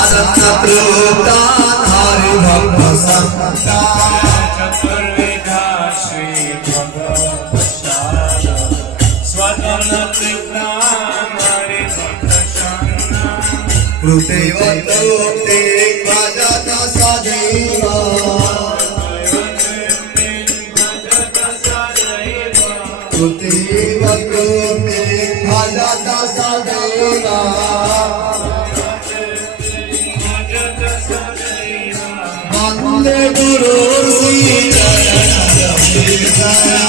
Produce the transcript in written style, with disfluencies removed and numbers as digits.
तृप्ता हरि भक्त संता चतुर्विधा श्री भगवत स्वतंत्र तृप्ता हरि भक्त संता कृतेव तृप्ते भजत सदैव कृतेव तृप्ते भजत सदैव वन्दे गुरुर्श्री चरणं